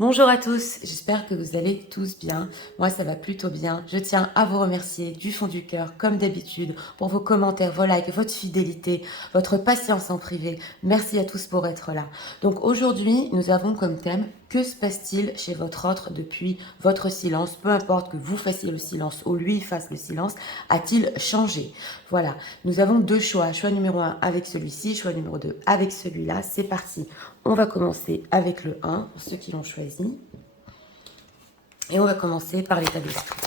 Bonjour à tous, j'espère que vous allez tous bien. Moi, ça va plutôt bien. Je tiens à vous remercier du fond du cœur, comme d'habitude, pour vos commentaires, vos likes, votre fidélité, votre patience en privé. Merci à tous pour être là. Donc aujourd'hui, nous avons comme thème « Que se passe-t-il chez votre autre depuis votre silence ?» Peu importe que vous fassiez le silence ou lui fasse le silence, a-t-il changé? Voilà, nous avons deux choix. Choix numéro 1 avec celui-ci, choix numéro 2 avec celui-là. C'est parti. On va commencer avec le 1, pour ceux qui l'ont choisi. Et on va commencer par l'état d'esprit.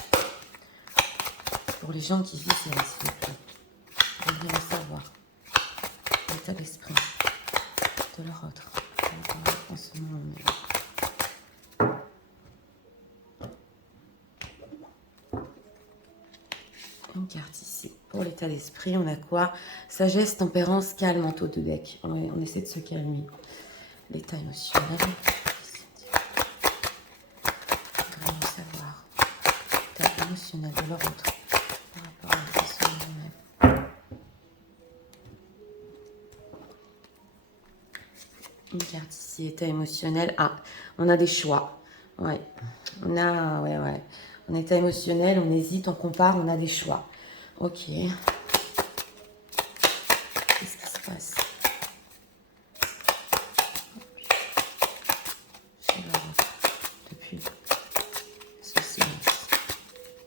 Pour les gens qui vivent ici, s'il vous plaît. Vous devriez le savoir. L'état d'esprit de leur autre. En ce moment même. Une carte ici. Pour l'état d'esprit, on a quoi? Sagesse, tempérance, calme en taux de deck. On essaie de se calmer. L'état émotionnel. Savoir l'état émotionnel de leur autre par rapport à la personne elle-même. Une carte ici, état émotionnel. Ah, on a des choix. Ouais. On a, ouais. En état émotionnel, on hésite, on compare, on a des choix. Ok. Qu'est-ce qui se passe? Chez leur autre, depuis ce silence.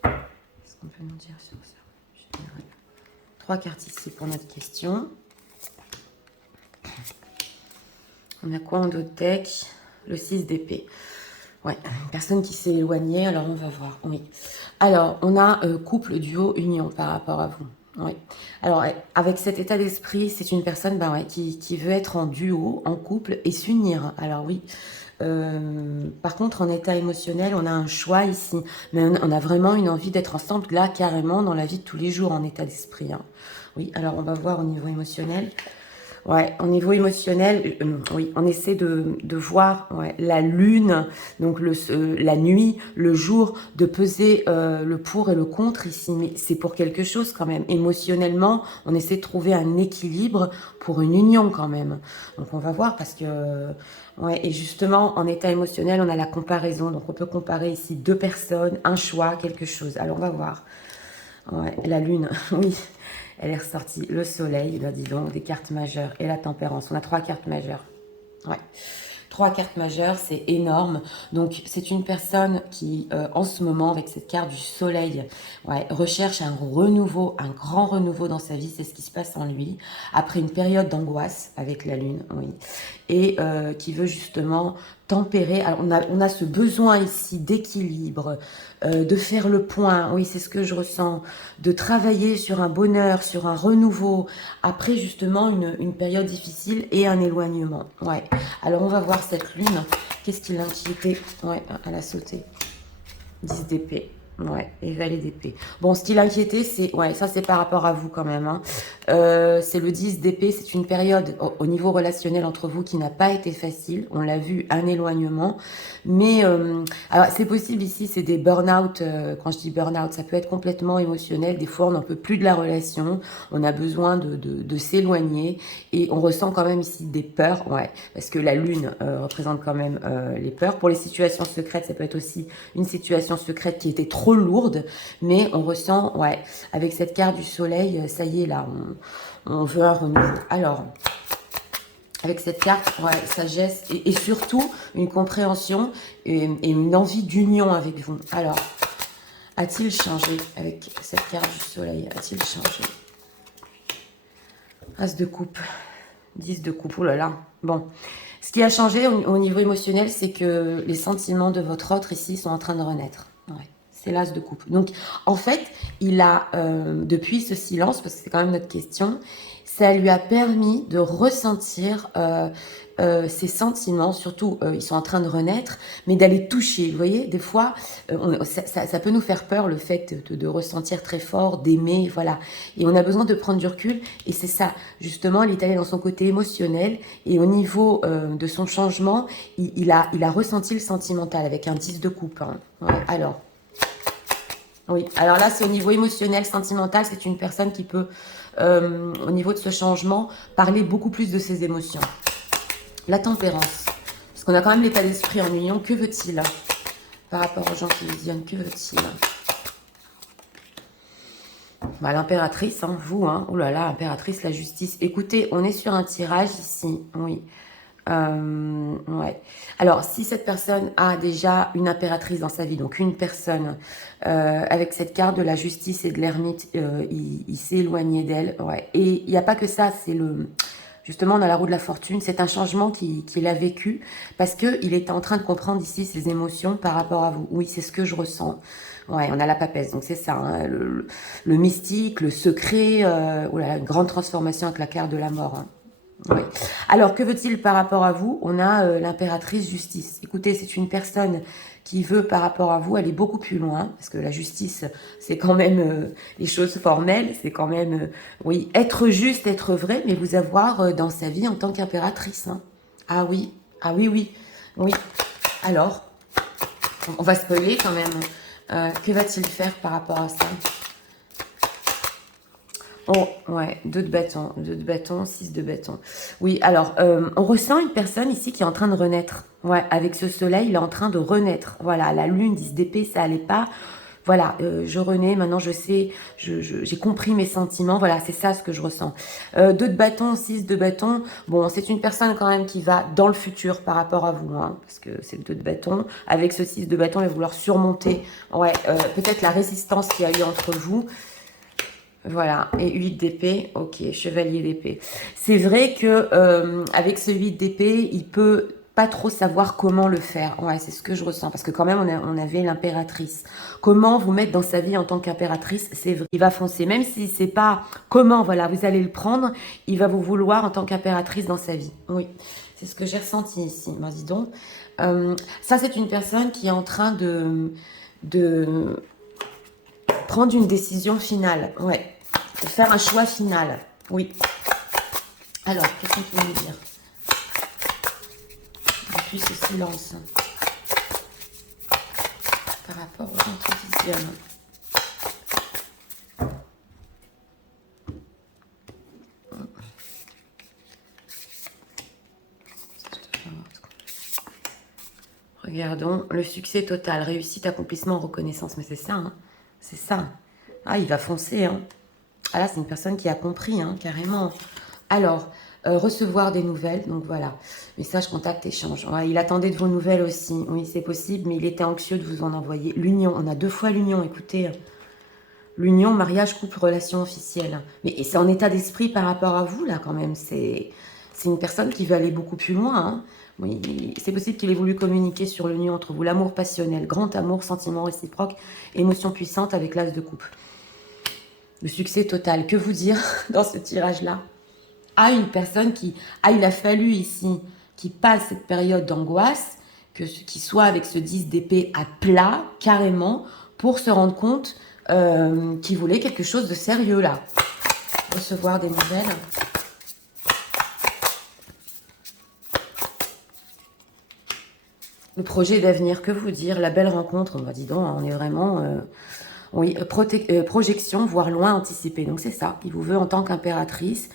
Qu'est-ce qu'on peut nous dire sur ça? Général. 3 cartes ici pour notre question. On a quoi en dos de deck? Le 6 d'épée. Ouais, une personne qui s'est éloignée, alors on va voir. Oui. Alors, on a couple, duo, union par rapport à vous. Oui. Alors, avec cet état d'esprit, c'est une personne qui veut être en duo, en couple et s'unir. Alors oui. Par contre, en état émotionnel, on a un choix ici. Mais on a vraiment une envie d'être ensemble, là, carrément, dans la vie de tous les jours, en état d'esprit. Hein. Oui, alors on va voir au niveau émotionnel. Ouais, au niveau émotionnel, oui, on essaie de voir la lune, donc la nuit, le jour, de peser le pour et le contre ici. Mais c'est pour quelque chose quand même. Émotionnellement, on essaie de trouver un équilibre pour une union quand même. Donc on va voir parce que... ouais, et justement, en état émotionnel, on a la comparaison. Donc on peut comparer ici deux personnes, un choix, quelque chose. Alors on va voir. Ouais, la lune, oui. Elle est ressortie. Le soleil, ben dis donc, des cartes majeures et la tempérance. On a 3 cartes majeures. Ouais. 3 cartes majeures, c'est énorme. Donc, c'est une personne qui, en ce moment, avec cette carte du soleil, recherche un renouveau, un grand renouveau dans sa vie. C'est ce qui se passe en lui. Après une période d'angoisse avec la lune, oui. Et qui veut justement tempérer. Alors, on a ce besoin ici d'équilibre, de faire le point. Oui, c'est ce que je ressens. De travailler sur un bonheur, sur un renouveau. Après, justement, une période difficile et un éloignement. Ouais. Alors, on va voir cette lune. Qu'est-ce qui l'inquiétait? Ouais, elle a sauté. 10 d'épée. Ouais, et valet d'épée. Bon, ce qui l'inquiétait, c'est... Ouais, ça, c'est par rapport à vous quand même. Hein. C'est le 10 d'épée. C'est une période au niveau relationnel entre vous qui n'a pas été facile. On l'a vu, un éloignement. Mais, alors, c'est possible ici, c'est des burn-out. Quand je dis burn-out, ça peut être complètement émotionnel. Des fois, on n'en peut plus de la relation. On a besoin de s'éloigner. Et on ressent quand même ici des peurs. Ouais, parce que la lune représente quand même les peurs. Pour les situations secrètes, ça peut être aussi une situation secrète qui était trop lourde, mais on ressent, ouais, avec cette carte du soleil, ça y est, là, on veut un renouveau. Alors, avec cette carte, ouais, sagesse et surtout une compréhension et une envie d'union avec vous. Alors, a-t-il changé avec cette carte du soleil? A-t-il changé? As de coupe, 10 de coupe, oh là là, bon. Ce qui a changé au niveau émotionnel, c'est que les sentiments de votre autre ici sont en train de renaître. Ouais. C'est l'as de coupe. Donc, en fait, il a, depuis ce silence, parce que c'est quand même notre question, ça lui a permis de ressentir ses sentiments, surtout, ils sont en train de renaître, mais d'aller toucher. Vous voyez, des fois, ça peut nous faire peur, le fait de ressentir très fort, d'aimer, voilà. Et on a besoin de prendre du recul, et c'est ça. Justement, il est allé dans son côté émotionnel, et au niveau de son changement, il a ressenti le sentimental, avec un 10 de coupe. Hein. Ouais, alors... Oui, alors là, c'est au niveau émotionnel, sentimental, c'est une personne qui peut, au niveau de ce changement, parler beaucoup plus de ses émotions. La tempérance, parce qu'on a quand même l'état d'esprit en union. Que veut-il par rapport aux gens qui visionnent? Que veut-il? Bah, l'impératrice, hein, vous, hein. Oh là là, impératrice, la justice. Écoutez, on est sur un tirage ici, oui. Ouais. Alors, si cette personne a déjà une impératrice dans sa vie, donc une personne avec cette carte de la justice et de l'ermite, il s'est éloigné d'elle. Ouais. Et il n'y a pas que ça, c'est le... Justement, on a la roue de la fortune, c'est un changement qu'il a vécu parce qu'il était en train de comprendre ici ses émotions par rapport à vous. Oui, c'est ce que je ressens. Ouais, on a la papesse, donc c'est ça, hein, le mystique, le secret, oh là là, une grande transformation avec la carte de la mort. Hein. Oui. Alors, que veut-il par rapport à vous? On a l'impératrice justice. Écoutez, c'est une personne qui veut par rapport à vous aller beaucoup plus loin, parce que la justice, c'est quand même les choses formelles, c'est quand même, oui, être juste, être vrai, mais vous avoir dans sa vie en tant qu'impératrice. Hein. Ah oui, ah oui, oui, oui. Alors, on va spoiler quand même. Que va-t-il faire par rapport à ça? Oh, ouais, 2 de bâton, 6 de bâton. Oui, alors, on ressent une personne ici qui est en train de renaître. Ouais, avec ce soleil, il est en train de renaître. Voilà, la lune, 10 d'épée, ça allait pas. Voilà, je renais, maintenant je sais, j'ai compris mes sentiments. Voilà, c'est ça ce que je ressens. 2 de bâton, 6 de bâton. Bon, c'est une personne quand même qui va dans le futur par rapport à vous, hein, parce que c'est le 2 de bâton. Avec ce 6 de bâton, il va vouloir surmonter, ouais, peut-être la résistance qu'il y a eu entre vous. Voilà, et 8 d'épée, ok, chevalier d'épée. C'est vrai que avec ce 8 d'épée, il peut pas trop savoir comment le faire. Ouais, c'est ce que je ressens, parce que quand même, on avait l'impératrice. Comment vous mettre dans sa vie en tant qu'impératrice, c'est vrai. Il va foncer, même si c'est pas comment, voilà, vous allez le prendre, il va vous vouloir en tant qu'impératrice dans sa vie. Oui, c'est ce que j'ai ressenti ici. Ben, dis donc. Ça, c'est une personne qui est en train de prendre une décision finale. Ouais. De faire un choix final. Oui. Alors, qu'est-ce qu'on peut nous dire depuis ce silence par rapport aux gens qui visionnent? Regardons, le succès total, réussite, accomplissement, reconnaissance. Mais c'est ça, hein. C'est ça. Ah, il va foncer, hein. Ah là, c'est une personne qui a compris, hein, carrément. Alors, recevoir des nouvelles, donc voilà. Message, contact, échange. Ouais, il attendait de vos nouvelles aussi. Oui, c'est possible, mais il était anxieux de vous en envoyer. L'union, on a 2 fois l'union, écoutez. L'union, mariage, couple, relation officielle. Mais c'est en état d'esprit par rapport à vous, là, quand même. C'est une personne qui veut aller beaucoup plus loin. Hein. Oui, c'est possible qu'il ait voulu communiquer sur l'union entre vous. L'amour passionnel, grand amour, sentiment réciproque, émotion puissante avec l'as de coupe. Le succès total. Que vous dire dans ce tirage-là? Ah, une personne qui... Ah, il a fallu ici qu'il passe cette période d'angoisse, qu'il soit avec ce 10 d'épée à plat, carrément, pour se rendre compte qu'il voulait quelque chose de sérieux, là. Recevoir des nouvelles. Le projet d'avenir, que vous dire? La belle rencontre, bah, dis donc, on est vraiment... oui, projection, voire loin anticipé. Donc c'est ça, il vous veut en tant qu'impératrice.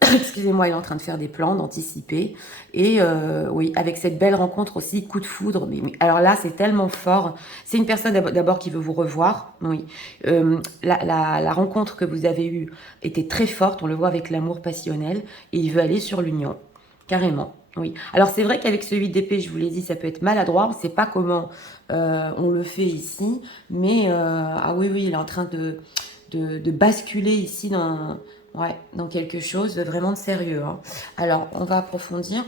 Excusez-moi, il est en train de faire des plans, d'anticiper. Et oui, avec cette belle rencontre aussi, coup de foudre. Mais alors là, c'est tellement fort. C'est une personne d'abord qui veut vous revoir. Oui. La rencontre que vous avez eue était très forte. On le voit avec l'amour passionnel. Et il veut aller sur l'union. Carrément. Oui. Alors c'est vrai qu'avec ce 8 d'épée, je vous l'ai dit, ça peut être maladroit. On ne sait pas comment on le fait ici. Mais ah oui, oui, il est en train de basculer ici dans... Ouais, dans quelque chose de vraiment de sérieux. Hein. Alors, on va approfondir.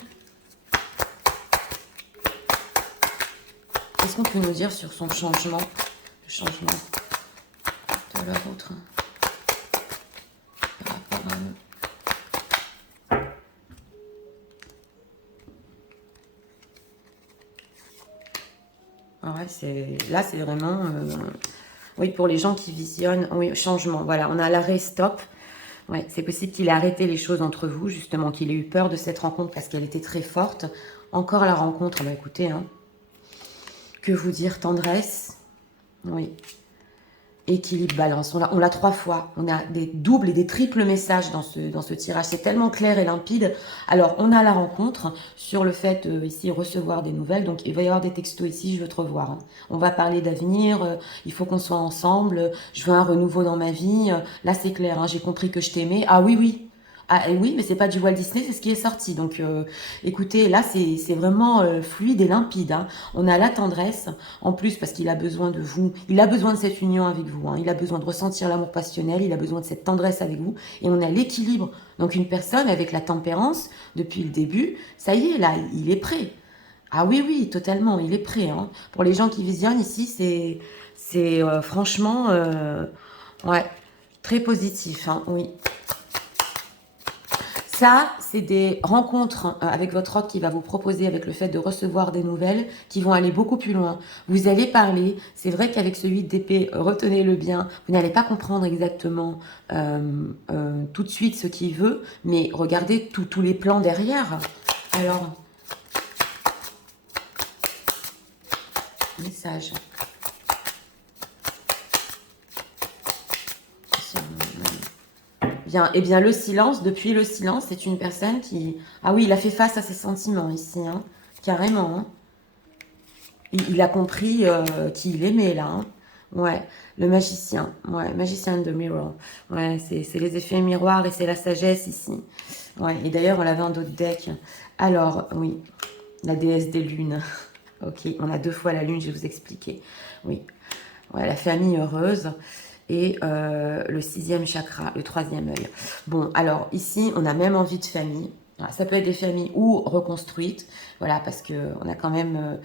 Qu'est-ce qu'on peut nous dire sur son changement? Le changement de la vôtre par rapport à nous. Ah ouais, là, c'est vraiment... oui, pour les gens qui visionnent, oui, changement. Voilà, on a l'arrêt stop. Ouais, c'est possible qu'il ait arrêté les choses entre vous, justement, qu'il ait eu peur de cette rencontre parce qu'elle était très forte. Encore la rencontre, bah écoutez, hein. Que vous dire, tendresse. Oui. équilibre, balance. On l'a 3 fois. On a des doubles et des triples messages dans ce tirage. C'est tellement clair et limpide. Alors, on a la rencontre sur le fait, ici, recevoir des nouvelles. Donc, il va y avoir des textos ici, je veux te revoir. Hein. On va parler d'avenir, il faut qu'on soit ensemble, je veux un renouveau dans ma vie. Là, c'est clair, hein, j'ai compris que je t'aimais. Ah oui, oui. Ah oui, mais c'est pas du Walt Disney, c'est ce qui est sorti. Donc, écoutez, là, c'est vraiment fluide et limpide. Hein. On a la tendresse, en plus, parce qu'il a besoin de vous. Il a besoin de cette union avec vous. Hein. Il a besoin de ressentir l'amour passionnel. Il a besoin de cette tendresse avec vous. Et on a l'équilibre. Donc, une personne avec la tempérance, depuis le début, ça y est, là, il est prêt. Ah oui, oui, totalement, il est prêt. Hein. Pour les gens qui visionnent ici, c'est franchement, ouais, très positif. Hein, oui. Ça, c'est des rencontres avec votre hôte qui va vous proposer, avec le fait de recevoir des nouvelles, qui vont aller beaucoup plus loin. Vous allez parler. C'est vrai qu'avec ce 8 d'épée, retenez-le bien, vous n'allez pas comprendre exactement tout de suite ce qu'il veut, mais regardez tous les plans derrière. Alors, message. Bien, eh bien, le silence, depuis le silence, c'est une personne qui... Ah oui, il a fait face à ses sentiments ici, hein, carrément. Hein. Il a compris qui il aimait, là. Hein. Ouais, le magicien. Ouais, magicien de mirror. Ouais, c'est les effets miroirs et c'est la sagesse ici. Ouais, et d'ailleurs, on l'avait en d'autres decks. Alors, oui, la déesse des lunes. Ok, on a 2 fois la lune, je vais vous expliquer. Oui, ouais, la famille heureuse. Et le 6e chakra, le 3e œil. Bon, alors ici, on a même envie de famille. Ça peut être des familles ou reconstruites, voilà, parce qu'on a quand même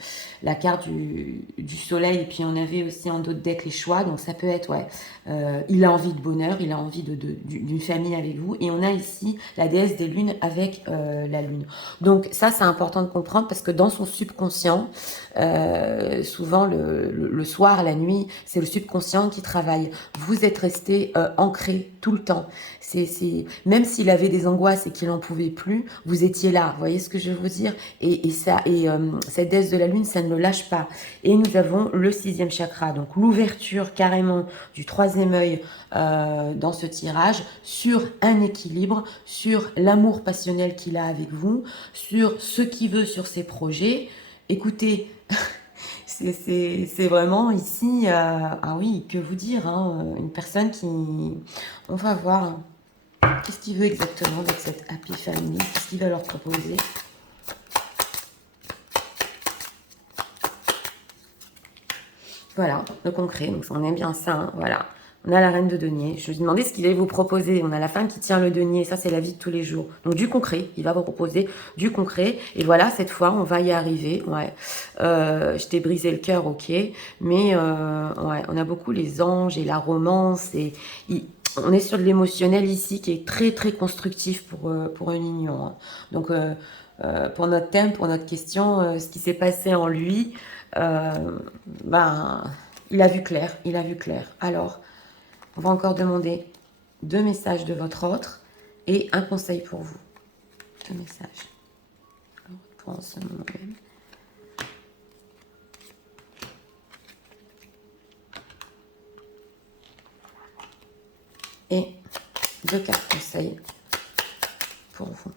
la carte du soleil, et puis on avait aussi en d'autres decks les choix, donc ça peut être, ouais, il a envie de bonheur, il a envie d'une famille avec vous, et on a ici la déesse des lunes avec la lune. Donc ça, c'est important de comprendre, parce que dans son subconscient, souvent le soir, la nuit, c'est le subconscient qui travaille. Vous êtes resté ancré tout le temps. Même s'il avait des angoisses et qu'il n'en pouvait plus, vous étiez là. Vous voyez ce que je veux vous dire? Et cette déesse de la lune, ça ne le lâche pas. Et nous avons le 6e chakra, donc l'ouverture carrément du 3e œil dans ce tirage sur un équilibre, sur l'amour passionnel qu'il a avec vous, sur ce qu'il veut sur ses projets. Écoutez, c'est vraiment ici, ah oui, que vous dire, hein, une personne qui... On va voir, qu'est-ce qu'il veut exactement avec cette Happy Family, qu'est-ce qu'il va leur proposer. Voilà, le concret, donc on aime bien ça, hein, voilà. On a la reine de denier. Je lui ai demandé ce qu'il allait vous proposer. On a la femme qui tient le denier. Ça, c'est la vie de tous les jours. Donc, du concret. Il va vous proposer du concret. Et voilà, cette fois, on va y arriver. Ouais. Je t'ai brisé le cœur, ok. Mais, ouais, on a beaucoup les anges et la romance. Et on est sur de l'émotionnel ici qui est très, très constructif pour une union. Hein. Donc, pour notre thème, pour notre question, ce qui s'est passé en lui, ben, il a vu clair. Il a vu clair. Alors... On va encore demander 2 messages de votre autre et un conseil pour vous. 2 messages. Pour ce moment même. Et 2 cartes conseils pour vous.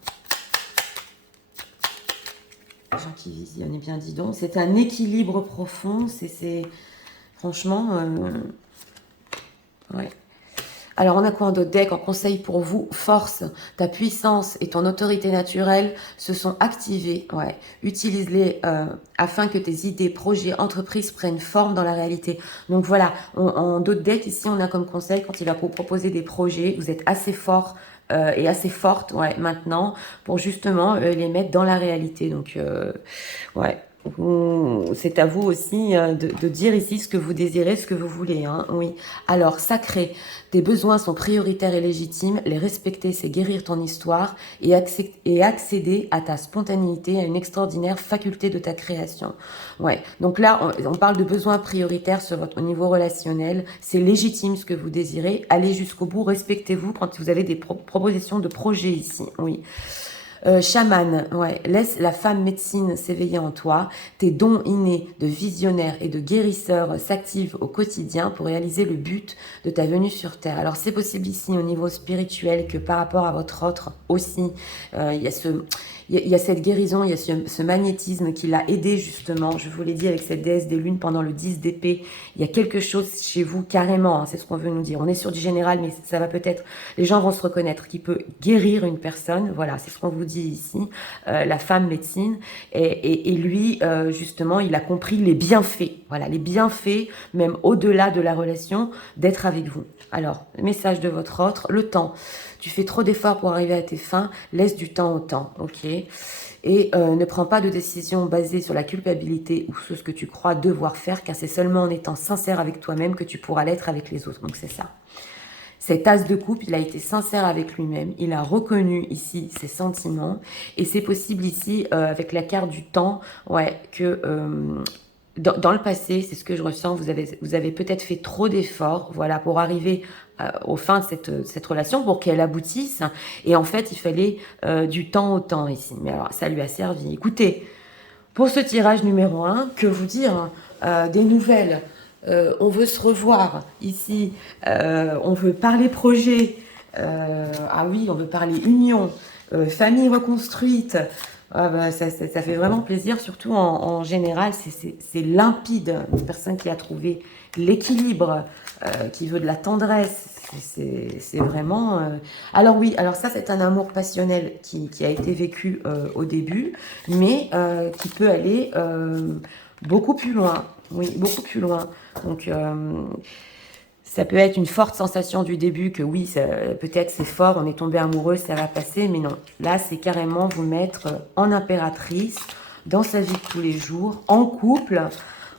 Les gens qui visionnent, eh bien dis donc, c'est un équilibre profond. C'est franchement... ouais. Alors, on a quoi en d'autres decks? En conseil pour vous, force, ta puissance et ton autorité naturelle se sont activées. Ouais. Utilise-les afin que tes idées, projets, entreprises prennent forme dans la réalité. Donc voilà, en d'autres decks, ici, on a comme conseil, quand il va vous proposer des projets, vous êtes assez fort et assez forte, ouais, maintenant, pour justement les mettre dans la réalité. Donc, ouais. C'est à vous aussi de dire ici ce que vous désirez, ce que vous voulez. Hein, oui. Alors, sacré, tes besoins sont prioritaires et légitimes. Les respecter, c'est guérir ton histoire et accéder à ta spontanéité, à une extraordinaire faculté de ta création. Ouais. Donc là, on parle de besoins prioritaires au niveau relationnel. C'est légitime ce que vous désirez. Allez jusqu'au bout, respectez-vous quand vous avez des propositions de projets ici. Oui. Chaman, ouais, laisse la femme médecine s'éveiller en toi. Tes dons innés de visionnaire et de guérisseur s'activent au quotidien pour réaliser le but de ta venue sur Terre. Alors c'est possible ici au niveau spirituel que par rapport à votre autre aussi, il y a il y a cette guérison, il y a ce magnétisme qui l'a aidé justement, je vous l'ai dit avec cette déesse des lunes pendant le 10 d'épée, il y a quelque chose chez vous carrément, hein, c'est ce qu'on veut nous dire. On est sur du général, mais ça va peut-être, les gens vont se reconnaître, qui peut guérir une personne, voilà, c'est ce qu'on vous dit ici, la femme médecine, et lui, justement, il a compris les bienfaits, voilà, les bienfaits, même au-delà de la relation, d'être avec vous. Alors, message de votre autre, le temps. Tu fais trop d'efforts pour arriver à tes fins, laisse du temps au temps, ok? Et ne prends pas de décision basée sur la culpabilité ou sur ce que tu crois devoir faire, car c'est seulement en étant sincère avec toi-même que tu pourras l'être avec les autres. Donc c'est ça. Cet as de coupe, il a été sincère avec lui-même, il a reconnu ici ses sentiments, et c'est possible ici, avec la carte du temps, ouais, que dans le passé, c'est ce que je ressens, vous avez peut-être fait trop d'efforts, voilà, pour arriver aux fins de cette relation, pour qu'elle aboutisse, et en fait, il fallait du temps au temps ici. Mais alors, ça lui a servi. Écoutez, pour ce tirage numéro 1, que vous dire, des nouvelles, on veut se revoir ici, on veut parler projet, ah oui, on veut parler union, famille reconstruite, ah bah, ça fait vraiment plaisir, surtout en général, c'est limpide, une personne qui a trouvé l'équilibre, qui veut de la tendresse, c'est vraiment... Alors oui, alors ça c'est un amour passionnel qui a été vécu au début, mais qui peut aller beaucoup plus loin, oui, beaucoup plus loin. Donc ça peut être une forte sensation du début que oui, peut-être c'est fort, on est tombé amoureux, ça va passer, mais non. Là, c'est carrément vous mettre en impératrice, dans sa vie de tous les jours, en couple.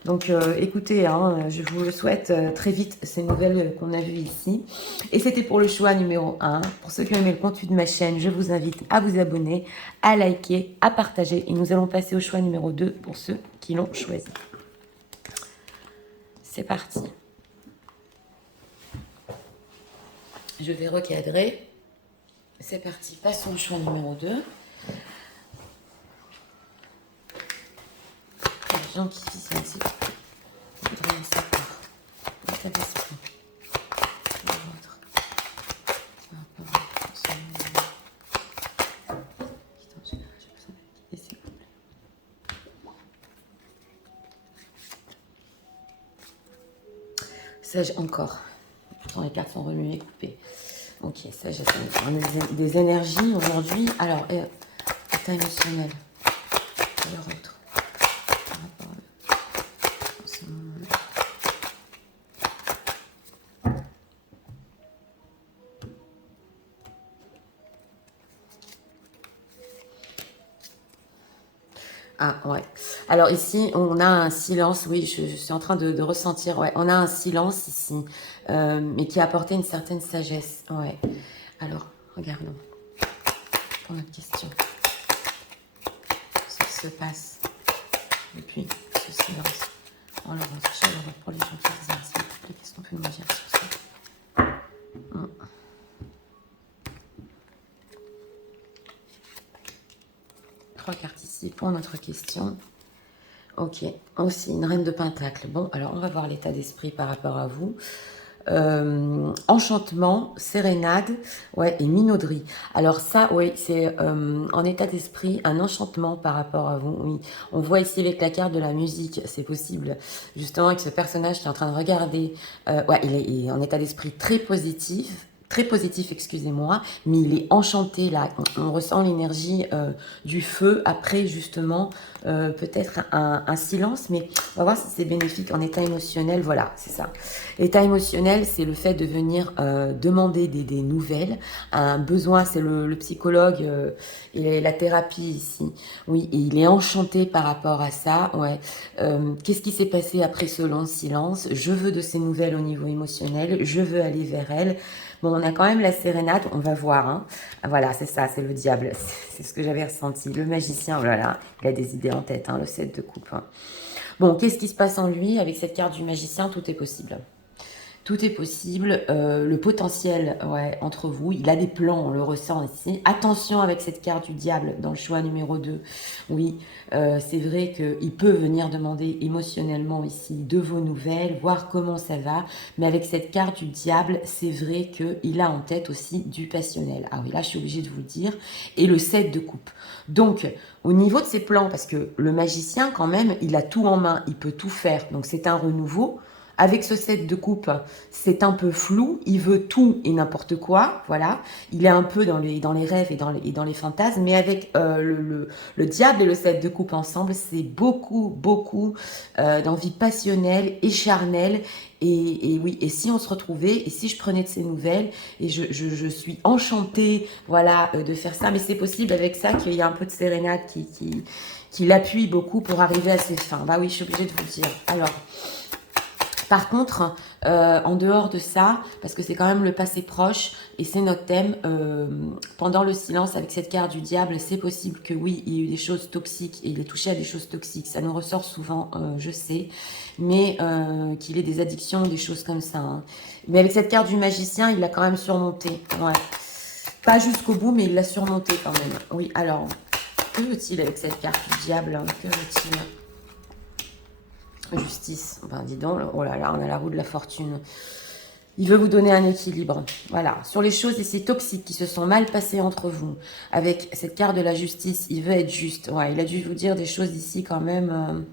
Donc écoutez, hein, je vous le souhaite très vite, ces nouvelles qu'on a vues ici. Et c'était pour le choix numéro 1. Pour ceux qui ont aimé le contenu de ma chaîne, je vous invite à vous abonner, à liker, à partager. Et nous allons passer au choix numéro 2 pour ceux qui l'ont choisi. C'est parti. Je vais recadrer. C'est parti, passons au choix numéro 2. Les gens qui visionnent, s'il vous plaît, voudraient en savoir l'état d'esprit de votre par rapport à ce moment. J'ai besoin de s'il vous plaît. Sage encore. Pourtant, les cartes sont remuées et coupées. Ok, ça, j'ai des énergies aujourd'hui. Alors, état émotionnel. Alors, autre. Par rapport à ce moment-là. Ah, ouais. Alors ici, on a un silence, oui, je suis en train de ressentir, ouais, on a un silence ici, mais qui a apporté une certaine sagesse, ouais. Alors, regardons, pour notre question, ce qui se passe depuis ce silence, dans le votre chaleureux pour les gens qui exercent, s'il vous plaît, qu'est-ce qu'on peut nous dire sur ça? Trois cartes ici pour notre question. Ok, aussi une reine de pentacle. Bon, alors on va voir l'état d'esprit par rapport à vous. Enchantement, sérénade, ouais, et minauderie. Alors ça, oui, c'est en état d'esprit un enchantement par rapport à vous. Oui, on voit ici avec la carte de la musique, c'est possible. Justement, avec ce personnage qui est en train de regarder, ouais, il est en état d'esprit très positif. Très positif, excusez-moi, mais il est enchanté là. On ressent l'énergie du feu après justement peut-être un silence, mais on va voir si c'est bénéfique en état émotionnel. Voilà, c'est ça. L'état émotionnel, c'est le fait de venir demander des nouvelles. Un besoin, c'est le psychologue et la thérapie ici. Oui, et il est enchanté par rapport à ça. Ouais. Qu'est-ce qui s'est passé après ce long silence? Je veux de ces nouvelles au niveau émotionnel. Je veux aller vers elle. Bon, on a quand même la sérénade, on va voir. Hein. Voilà, c'est ça, c'est le diable. C'est ce que j'avais ressenti. Le magicien, oh là là, il a des idées en tête, hein, le 7 de coupe. Hein. Bon, qu'est-ce qui se passe en lui? Avec cette carte du magicien, tout est possible. Tout est possible. Le potentiel, ouais, entre vous, il a des plans, on le ressent ici. Attention avec cette carte du diable dans le choix numéro 2. Oui, c'est vrai qu'il peut venir demander émotionnellement ici de vos nouvelles, voir comment ça va. Mais avec cette carte du diable, c'est vrai qu'il a en tête aussi du passionnel. Ah oui, là, je suis obligée de vous le dire. Et le 7 de coupe. Donc, au niveau de ses plans, parce que le magicien, quand même, il a tout en main, il peut tout faire. Donc, c'est un renouveau. Avec ce 7 de coupe, c'est un peu flou, il veut tout et n'importe quoi, voilà. Il est un peu dans les rêves et dans les fantasmes, mais avec le diable et le 7 de coupe ensemble, c'est beaucoup, beaucoup d'envie passionnelle et charnelle. Et oui, et si on se retrouvait, et si je prenais de ces nouvelles, et je suis enchantée, voilà, de faire ça, mais c'est possible avec ça qu'il y a un peu de sérénade qui l'appuie beaucoup pour arriver à ses fins. Bah oui, je suis obligée de vous le dire. Alors, par contre, en dehors de ça, parce que c'est quand même le passé proche et c'est notre thème, pendant le silence avec cette carte du diable, c'est possible que oui, il y ait eu des choses toxiques et il est touché à des choses toxiques. Ça nous ressort souvent, je sais, mais qu'il ait des addictions, des choses comme ça. Hein. Mais avec cette carte du magicien, il l'a quand même surmonté. Ouais. Pas jusqu'au bout, mais il l'a surmonté quand même. Oui, alors, que veut-il avec cette carte du diable? Hein? Que veut-il? Justice, ben dis donc, oh là là, on a la roue de la fortune. Il veut vous donner un équilibre. Voilà, sur les choses ici toxiques qui se sont mal passées entre vous, avec cette carte de la justice, il veut être juste. Ouais, il a dû vous dire des choses ici quand même,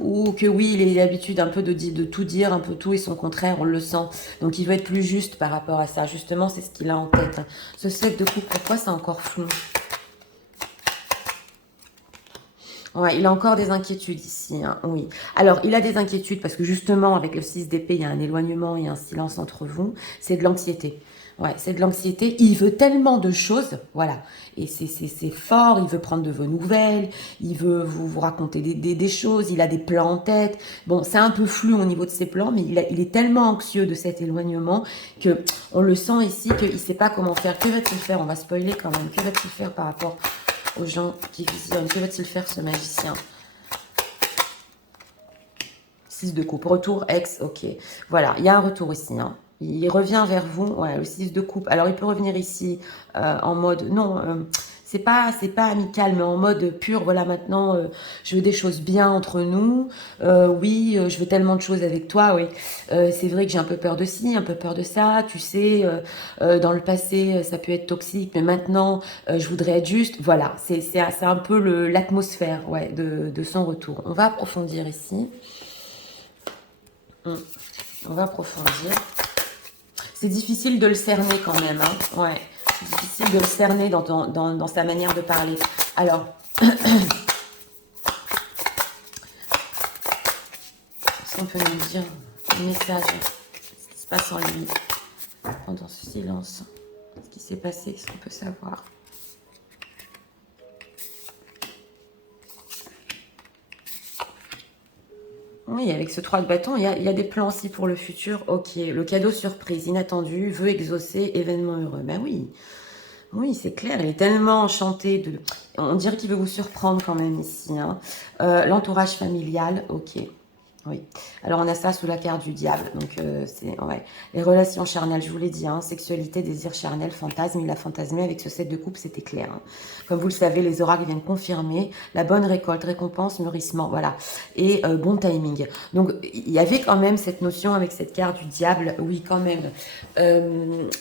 ou que oui, il a l'habitude un peu de tout dire, un peu tout et son contraire, on le sent. Donc il veut être plus juste par rapport à ça. Justement, c'est ce qu'il a en tête. Ce 7 de coupe, pourquoi c'est encore flou? Ouais, il a encore des inquiétudes ici, hein, oui. Alors, il a des inquiétudes parce que justement, avec le 6 d'épée, il y a un éloignement et un silence entre vous. C'est de l'anxiété. Ouais, c'est de l'anxiété. Il veut tellement de choses, voilà. Et c'est fort, il veut prendre de vos nouvelles, il veut vous raconter des choses, il a des plans en tête. Bon, c'est un peu flou au niveau de ses plans, mais il est tellement anxieux de cet éloignement que on le sent ici qu'il ne sait pas comment faire. Que va-t-il faire? On va spoiler quand même. Que va-t-il faire par rapport aux gens qui visionnent? Que va-t-il faire ce magicien? 6 de coupe, retour ex, ok. Voilà, il y a un retour ici. Hein. Il revient vers vous, ouais, le 6 de coupe. Alors, il peut revenir ici en mode, non, c'est pas amical, mais en mode pur, voilà, maintenant, je veux des choses bien entre nous. Oui, je veux tellement de choses avec toi, oui. C'est vrai que j'ai un peu peur de ci, un peu peur de ça, tu sais, dans le passé, ça peut être toxique, mais maintenant, je voudrais être juste. Voilà, c'est un peu l'atmosphère, ouais, de son retour. On va approfondir ici. On va approfondir. C'est difficile de le cerner quand même. Hein. Ouais. C'est difficile de le cerner dans sa manière de parler. Alors, est-ce qu'on peut nous dire un message? Ce qui se passe en lui pendant ce silence? Ce qui s'est passé? Qu'est-ce qu'on peut savoir? Oui, avec ce 3 de bâton, il y a des plans aussi pour le futur. Ok, le cadeau surprise, inattendu, veut exaucer, événement heureux. Ben oui, oui, c'est clair, il est tellement enchanté de... On dirait qu'il veut vous surprendre quand même ici. Hein. L'entourage familial, ok. Oui. Alors, on a ça sous la carte du diable. Donc, c'est... Ouais. Les relations charnelles, je vous l'ai dit, hein, sexualité, désir charnel, fantasme. Il a fantasmé avec ce 7 de coupe, c'était clair. Hein. Comme vous le savez, les oracles viennent confirmer la bonne récolte, récompense, mûrissement, voilà. Et bon timing. Donc, il y avait quand même cette notion avec cette carte du diable, oui, quand même,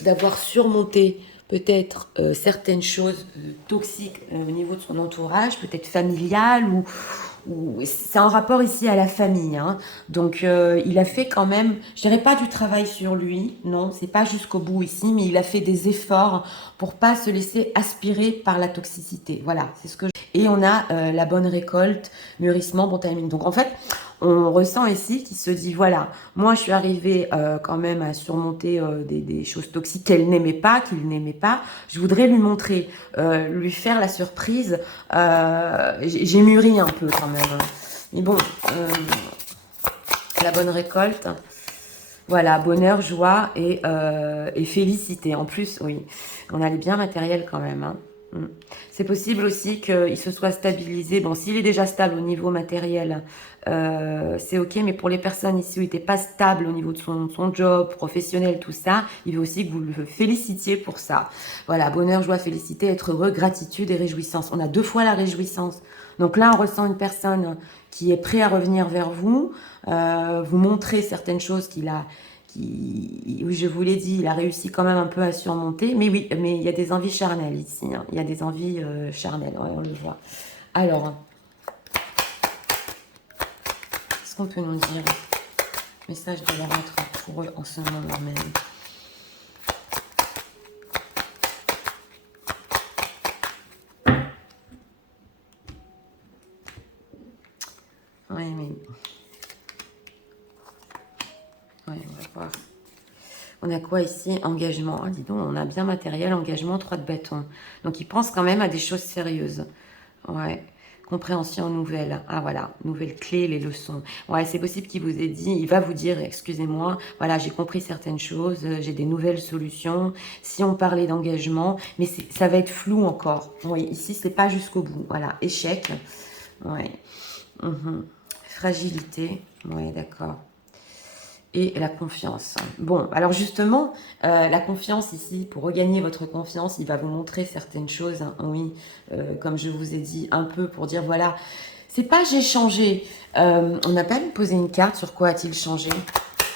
d'avoir surmonté peut-être certaines choses toxiques au niveau de son entourage, peut-être familial ou c'est en rapport ici à la famille. Hein. Donc il a fait quand même, je dirais pas du travail sur lui, non, c'est pas jusqu'au bout ici, mais il a fait des efforts pour pas se laisser aspirer par la toxicité. Voilà, c'est ce que je... Et on a la bonne récolte, mûrissement, bon timing. Donc en fait, on ressent ici qu'il se dit, voilà, moi je suis arrivée quand même à surmonter des choses toxiques qu'elle n'aimait pas, qu'il n'aimait pas. Je voudrais lui montrer, lui faire la surprise. J'ai mûri un peu quand même. Mais bon, la bonne récolte. Voilà, bonheur, joie et félicité. En plus, oui, on a les biens matériels quand même. Hein. Mm. C'est possible aussi qu'il se soit stabilisé. Bon, s'il est déjà stable au niveau matériel, c'est ok, mais pour les personnes ici où il n'était pas stable au niveau de son job, professionnel, tout ça, il veut aussi que vous le félicitiez pour ça. Voilà, bonheur, joie, félicité, être heureux, gratitude et réjouissance. On a deux fois la réjouissance. Donc là, on ressent une personne qui est prête à revenir vers vous, vous montrer certaines choses oui, je vous l'ai dit, il a réussi quand même un peu à surmonter. Mais oui, mais il y a des envies charnelles ici, hein. Il y a des envies charnelles, ouais, on le voit. Alors, qu'est-ce qu'on peut nous dire? Message de la rentre pour eux en ce moment même. Ouais, mais... Ouais, on va voir. On a quoi ici? Engagement. Ah, dis donc, on a bien matériel, engagement, 3 de bâton. Donc, il pense quand même à des choses sérieuses. Ouais. Compréhension nouvelle. Ah, voilà. Nouvelle clé, les leçons. Ouais, c'est possible qu'il vous ait dit, il va vous dire, excusez-moi, voilà, j'ai compris certaines choses, j'ai des nouvelles solutions. Si on parlait d'engagement, mais ça va être flou encore. Oui, ici, c'est pas jusqu'au bout. Voilà. Échec. Ouais. Mhm. Fragilité. Ouais, d'accord. Et la confiance. Bon, alors justement, la confiance ici, pour regagner votre confiance, il va vous montrer certaines choses, hein, oui, comme je vous ai dit, un peu pour dire, voilà, c'est pas j'ai changé. On n'a pas lui poser une carte sur quoi a-t-il changé?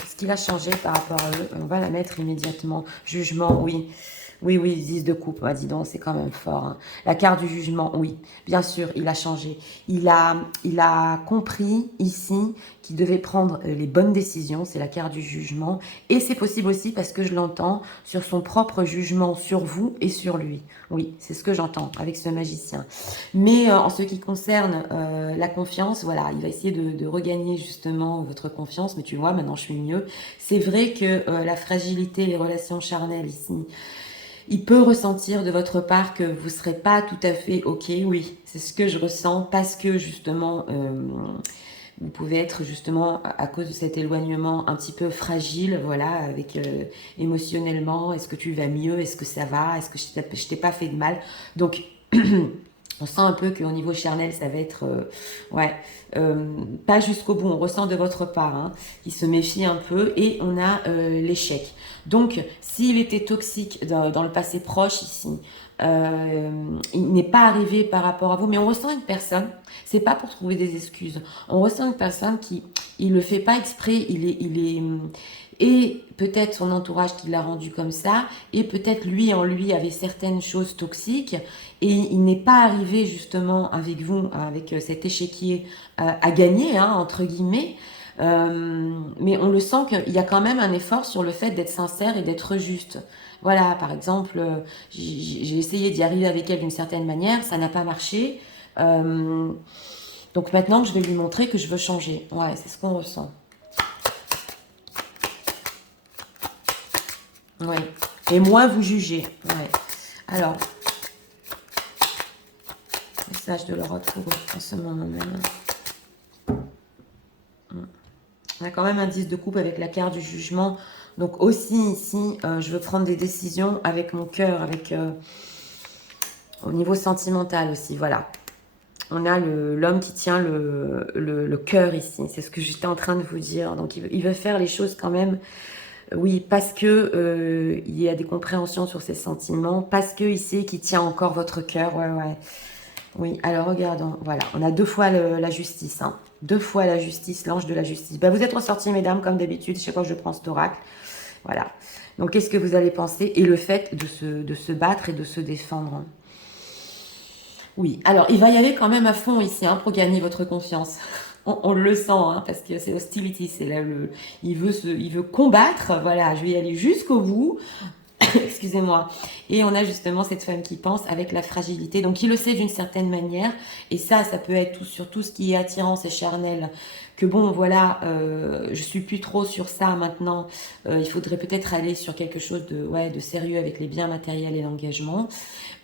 Ce qu'il a changé par rapport à eux, on va la mettre immédiatement. Jugement, oui. Oui, oui, 10 de coupe, ah, dis donc, c'est quand même fort, hein. La carte du jugement, oui, bien sûr, il a changé. Il a compris ici qu'il devait prendre les bonnes décisions, c'est la carte du jugement. Et c'est possible aussi, parce que je l'entends, sur son propre jugement sur vous et sur lui. Oui, c'est ce que j'entends avec ce magicien. Mais en ce qui concerne la confiance, voilà, il va essayer de regagner justement votre confiance. Mais tu vois, maintenant je suis mieux. C'est vrai que la fragilité, les relations charnelles ici, il peut ressentir de votre part que vous ne serez pas tout à fait OK, oui, c'est ce que je ressens, parce que justement, vous pouvez être justement, à cause de cet éloignement, un petit peu fragile, voilà, avec émotionnellement, est-ce que tu vas mieux, est-ce que ça va, est-ce que je t'ai pas fait de mal? Donc, on sent un peu qu'au niveau charnel, ça va être, ouais, pas jusqu'au bout. On ressent de votre part, hein, qu'il se méfie un peu. Et on a l'échec. Donc, s'il était toxique dans le passé proche ici, il n'est pas arrivé par rapport à vous, mais on ressent une personne, c'est pas pour trouver des excuses, on ressent une personne qui, il le fait pas exprès, et peut-être son entourage qui l'a rendu comme ça, et peut-être lui en lui avait certaines choses toxiques, et il n'est pas arrivé justement avec vous, avec cet échiquier à gagner, hein, entre guillemets. Mais on le sent qu'il y a quand même un effort sur le fait d'être sincère et d'être juste. Voilà, par exemple, j'ai essayé d'y arriver avec elle d'une certaine manière, ça n'a pas marché. Euh, donc maintenant, je vais lui montrer que je veux changer. Ouais, c'est ce qu'on ressent. Ouais. Et moins vous jugez. Ouais. Alors, message de l'Europe pour eux en ce moment même. On a quand même un 10 de coupe avec la carte du jugement. Donc aussi ici, je veux prendre des décisions avec mon cœur, avec au niveau sentimental aussi, voilà. On a l'homme qui tient le cœur ici. C'est ce que j'étais en train de vous dire. Donc il veut faire les choses quand même, oui, parce que il y a des compréhensions sur ses sentiments, parce que ici qui tient encore votre cœur, ouais, ouais. Oui, alors regardons, voilà, on a deux fois la justice, hein. Deux fois la justice, l'ange de la justice. Ben, vous êtes ressortis, mesdames, comme d'habitude, chaque fois que je prends cet oracle. Voilà. Donc, qu'est-ce que vous allez penser? Et le fait de se battre et de se défendre, hein. Oui, alors, il va y aller quand même à fond ici, hein, pour gagner votre confiance. On le sent, hein, parce que c'est hostility, c'est là il veut combattre, voilà, je vais y aller jusqu'au bout. Excusez-moi. Et on a justement cette femme qui pense avec la fragilité. Donc, il le sait d'une certaine manière. Et ça peut être sur tout ce qui est attirance et charnel. Que bon, voilà, je suis plus trop sur ça maintenant. Il faudrait peut-être aller sur quelque chose de sérieux avec les biens matériels et l'engagement.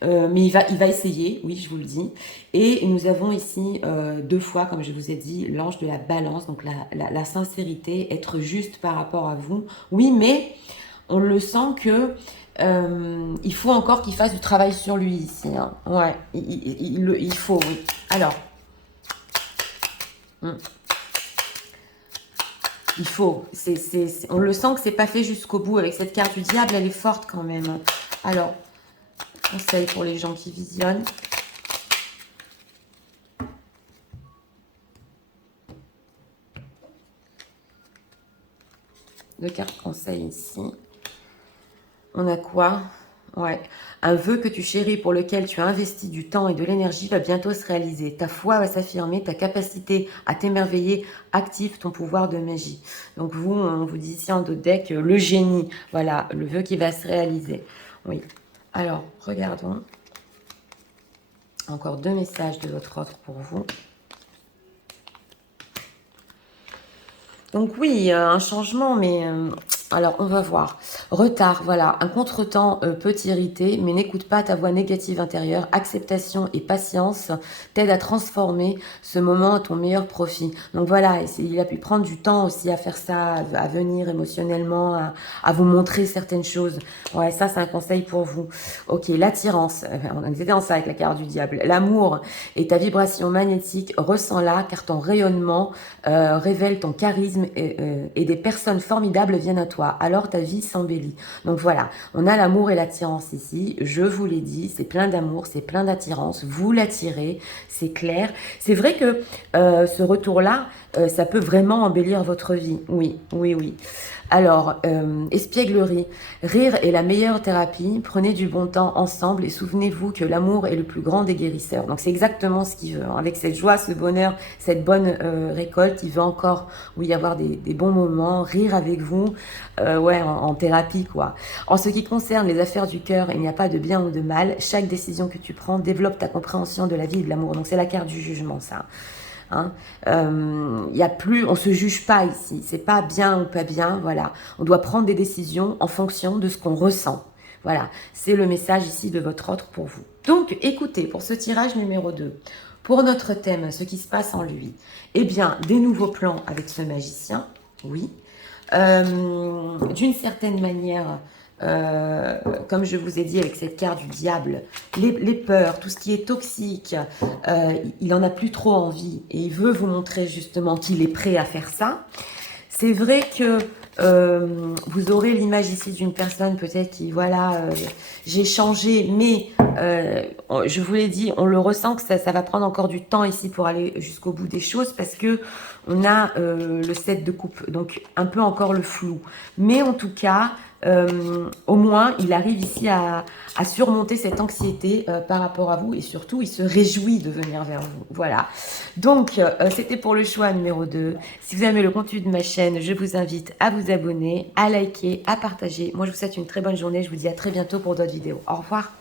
Mais il va essayer, oui, je vous le dis. Et nous avons ici deux fois, comme je vous ai dit, l'ange de la balance. Donc, la sincérité, être juste par rapport à vous. Oui, mais on le sent que il faut encore qu'il fasse du travail sur lui ici. Hein. Ouais, il faut, oui. Alors, il faut. On le sent que c'est pas fait jusqu'au bout. Avec cette carte du diable, elle est forte quand même. Alors, conseil pour les gens qui visionnent. Deux cartes conseil ici. On a quoi? Ouais. Un vœu que tu chéris pour lequel tu as investi du temps et de l'énergie va bientôt se réaliser. Ta foi va s'affirmer, ta capacité à t'émerveiller active ton pouvoir de magie. Donc vous, on vous dit ici en dos de deck, le génie. Voilà, le vœu qui va se réaliser. Oui. Alors, regardons. Encore 2 messages de votre ordre pour vous. Donc oui, un changement, mais alors on va voir. Retard, voilà, un contretemps peut t'irriter, mais n'écoute pas ta voix négative intérieure. Acceptation et patience t'aident à transformer ce moment à ton meilleur profit. Donc voilà, il a pu prendre du temps aussi à faire ça, à venir émotionnellement, à vous montrer certaines choses. Ouais, ça c'est un conseil pour vous. Ok, l'attirance, on était dans ça avec la carte du diable. L'amour et ta vibration magnétique, ressens-la car ton rayonnement révèle ton charisme et des personnes formidables viennent à toi. Alors ta vie s'embellit. Donc voilà, on a l'amour et l'attirance ici. Je vous l'ai dit, c'est plein d'amour, c'est plein d'attirance. Vous l'attirez, c'est clair. C'est vrai que ce retour-là, ça peut vraiment embellir votre vie. Oui, oui, oui. Alors, espièglerie. Rire est la meilleure thérapie. Prenez du bon temps ensemble et souvenez-vous que l'amour est le plus grand des guérisseurs. Donc, c'est exactement ce qu'il veut. Hein. Avec cette joie, ce bonheur, cette bonne récolte, il veut encore, oui, avoir des bons moments, rire avec vous, ouais, en thérapie, quoi. En ce qui concerne les affaires du cœur, il n'y a pas de bien ou de mal. Chaque décision que tu prends développe ta compréhension de la vie et de l'amour. Donc, c'est la carte du jugement, ça. Hein. Y a plus, on se juge pas ici, c'est pas bien ou pas bien, voilà. On doit prendre des décisions en fonction de ce qu'on ressent. Voilà, c'est le message ici de votre ordre pour vous. Donc, écoutez, pour ce tirage numéro 2, pour notre thème, ce qui se passe en lui, eh bien, des nouveaux plans avec ce magicien, oui. D'une certaine manière, comme je vous ai dit avec cette carte du diable, les peurs, tout ce qui est toxique, il n'en a plus trop envie et il veut vous montrer justement qu'il est prêt à faire ça. C'est vrai que vous aurez l'image ici d'une personne peut-être qui, voilà, j'ai changé, mais je vous l'ai dit, on le ressent que ça va prendre encore du temps ici pour aller jusqu'au bout des choses parce que on a le 7 de coupe, donc un peu encore le flou. Mais en tout cas, au moins, il arrive ici à surmonter cette anxiété par rapport à vous et surtout, il se réjouit de venir vers vous. Voilà. Donc, c'était pour le choix numéro 2. Si vous aimez le contenu de ma chaîne, je vous invite à vous abonner, à liker, à partager. Moi, je vous souhaite une très bonne journée. Je vous dis à très bientôt pour d'autres vidéos. Au revoir.